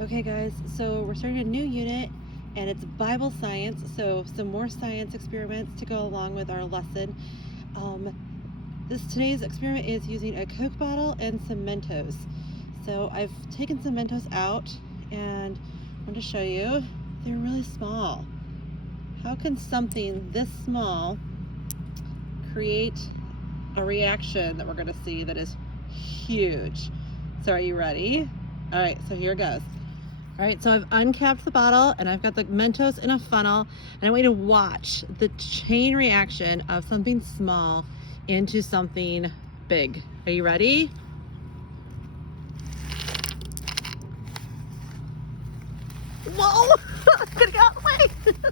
Okay guys, so we're starting a new unit and it's Bible science, so some more science experiments to go along with our lesson. Today's experiment is using a Coke bottle and some Mentos. So I've taken some Mentos out and I want to show you, they're really small. How can something this small create a reaction that we're going to see that is huge? So are you ready? All right, so here it goes. All right, so I've uncapped the bottle and I've got the Mentos in a funnel, and I want you to watch the chain reaction of something small into something big. Are you ready? Whoa! I'm gonna get out of the way!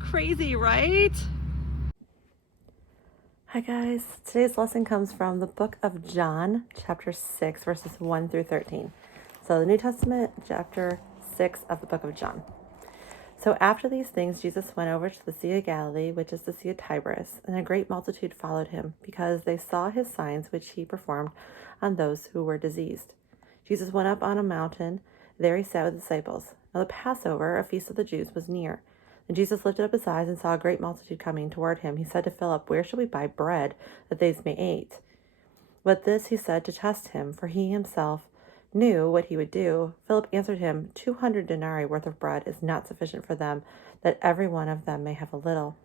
Crazy, right? Hi guys, today's lesson comes from the book of John, chapter 6, verses 1 through 13. So the New Testament, chapter 6 of the book of John. So after these things, Jesus went over to the Sea of Galilee, which is the Sea of Tiberias, and a great multitude followed him, because they saw his signs which he performed on those who were diseased. Jesus went up on a mountain. There he sat with the disciples. Now the Passover, a feast of the Jews, was near. And Jesus lifted up his eyes and saw a great multitude coming toward him. He said to Philip, "Where shall we buy bread, that they may eat?" But this he said to test him, for he himself knew what he would do. Philip answered him, 200 denarii worth of bread is not sufficient for them, that every one of them may have a little.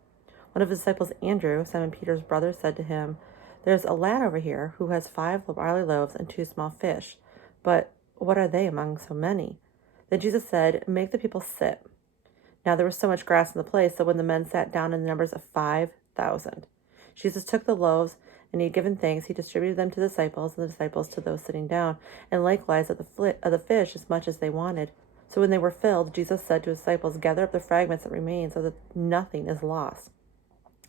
One of his disciples, Andrew, Simon Peter's brother, said to him, "There's a lad over here who has 5 barley loaves and 2 small fish, but what are they among so many?" Then Jesus said, "Make the people sit." Now there was so much grass in the place that when the men sat down in the numbers of 5,000, Jesus took the loaves, and he had given thanks. He distributed them to the disciples, and the disciples to those sitting down, and likewise of the fish as much as they wanted. So when they were filled, Jesus said to his disciples, "Gather up the fragments that remain, so that nothing is lost."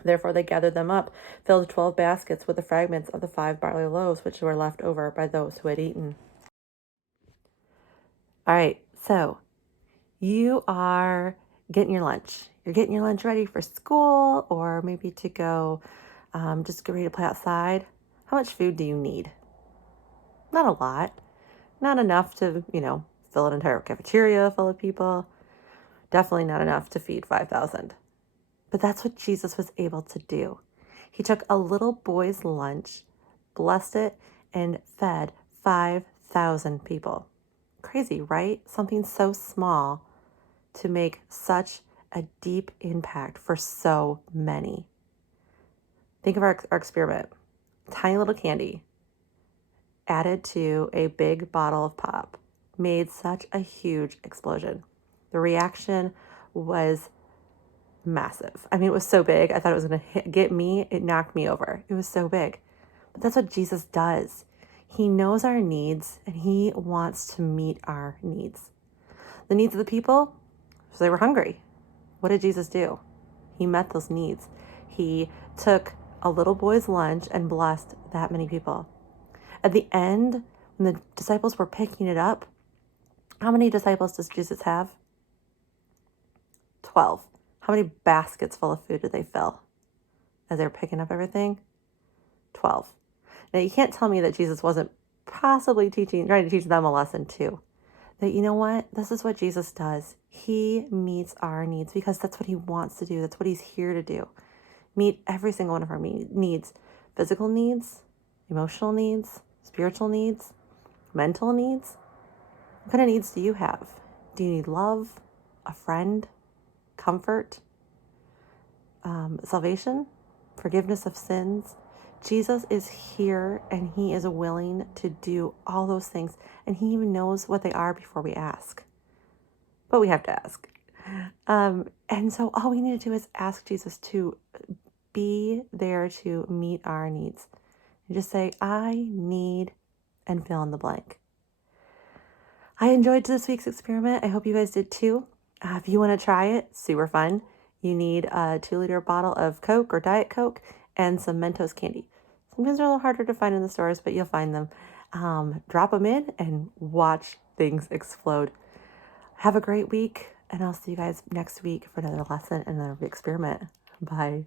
Therefore they gathered them up, filled 12 baskets with the fragments of the 5 barley loaves which were left over by those who had eaten. All right, so you are getting your lunch. You're getting your lunch ready for school, or maybe to go just get ready to play outside. How much food do you need? Not a lot. Not enough to, fill an entire cafeteria full of people. Definitely not enough to feed 5,000. But that's what Jesus was able to do. He took a little boy's lunch, blessed it, and fed 5,000 people. Crazy, right? Something so small to make such a deep impact for so many. Think of our experiment. Tiny little candy added to a big bottle of pop made such a huge explosion. The reaction was massive. I mean, it was so big. I thought it was going to get me. It knocked me over. It was so big. But that's what Jesus does. He knows our needs, and he wants to meet our needs. The needs of the people, so they were hungry. What did Jesus do? He met those needs. He took a little boy's lunch and blessed that many people. At the end, when the disciples were picking it up, how many disciples does Jesus have? 12. How many baskets full of food did they fill as they were picking up everything? 12. Now, you can't tell me that Jesus wasn't possibly trying to teach them a lesson too. That, you know what? This is what Jesus does. He meets our needs because that's what he wants to do. That's what he's here to do. Meet every single one of our needs. Physical needs, emotional needs, spiritual needs, mental needs. What kind of needs do you have? Do you need love, a friend, comfort, salvation, forgiveness of sins? Jesus is here, and he is willing to do all those things, and he even knows what they are before we ask. But we have to ask. And so all we need to do is ask Jesus to be there to meet our needs. And just say, "I need," and fill in the blank. I enjoyed this week's experiment. I hope you guys did too. If you want to try it, super fun. You need a 2-liter bottle of Coke or Diet Coke and some Mentos candy. Sometimes they're a little harder to find in the stores, but you'll find them. Drop them in and watch things explode. Have a great week, and I'll see you guys next week for another lesson and another experiment. Bye.